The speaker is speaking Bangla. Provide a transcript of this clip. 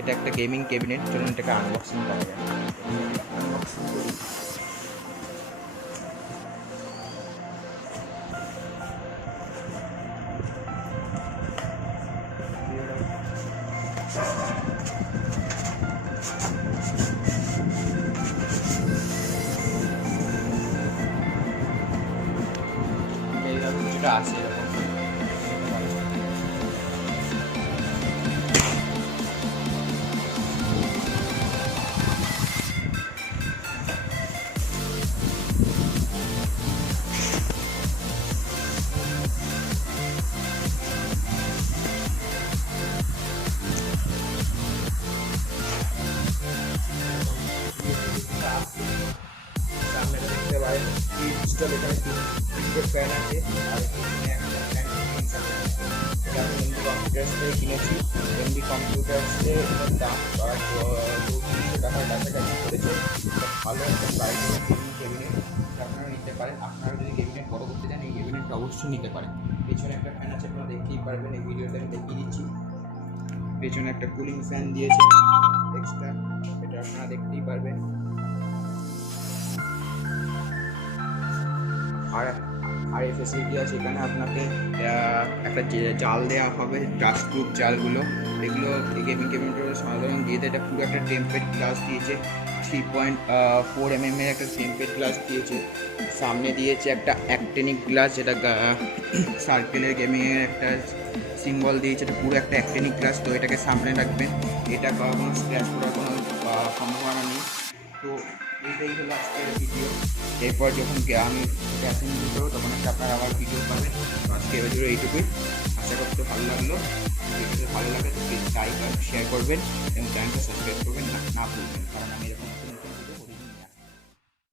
এটা একটা গেমিং ক্যাবিনেট, চলুন এটাকে আনবক্সিং করা যায়। আনবক্সিং করি। এইভাবে কিছুটা আছে এরকম। সামনে দেখতে পারেন ডিজিটাল, এখানে তিনটে ফ্যান আছে আর এখানে একটা ফ্যান ফিটিংস আছে। এটা আমি এমডি কম্পিউটার্স থেকে কিনেছি। এমডি কম্পিউটার্সে এটার দাম 300 টাকার কাছাকাছি পড়েছে। ভালো একটা প্রাইস গেমিং ক্যাবিনেট আপনারা নিতে পারেন। আপনারা যদি ক্যাবিনেট বড় করতে চান এই ক্যাবিনেটটা অবশ্যই নিতে পারেন। পেছনে একটা ফ্যান আছে, আপনারা দেখতেই পারবেন, এই ভিডিওতে আমি দেখিয়ে দিচ্ছি। পেছনে একটা কুলিং ফ্যান দিয়েছে এক্সট্রা, এটা আপনারা দেখতেই পারবেন। আর আর এই ফেসিলিটি আছে, এখানে আপনাকে একটা জাল দেওয়া হবে, ডাস্ট প্রুফ জালগুলো। এগুলো গেমিং ক্যাবিনেটের সাধারণ দিয়ে দেয়। এটা পুরো একটা টেম্পারেট গ্লাস দিয়েছে, 3.4 mm এর একটা টেম্পারেট গ্লাস দিয়েছে। সামনে দিয়েছে একটা অ্যাক্টেনিক গ্লাস, যেটা সার্কেলের গেমিংয়ের একটা সিম্বল দিয়েছে। এটা পুরো একটা অ্যাক্টেনিক গ্লাস, তো এটাকে সামনে রাখবেন। এটা কোনো স্ক্র্যাচ করার কোনো সম্ভাবনা নেই। তো এটাই হলো আজকের ভিডিও। এরপর যখন আমি অ্যাসেম্বলি করবো তখন একটা আপনারা আবার ভিডিও পাবেন। আজকে ভিডিও এইটুকুই, আশা করতে ভালো লাগলো। ভিডিওটা ভালো লাগে তো প্লিজ লাইক আর শেয়ার করবেন এবং চ্যানেলটা সাবস্ক্রাইব করবেন না ভুলবেন, কারণ আমি এরকম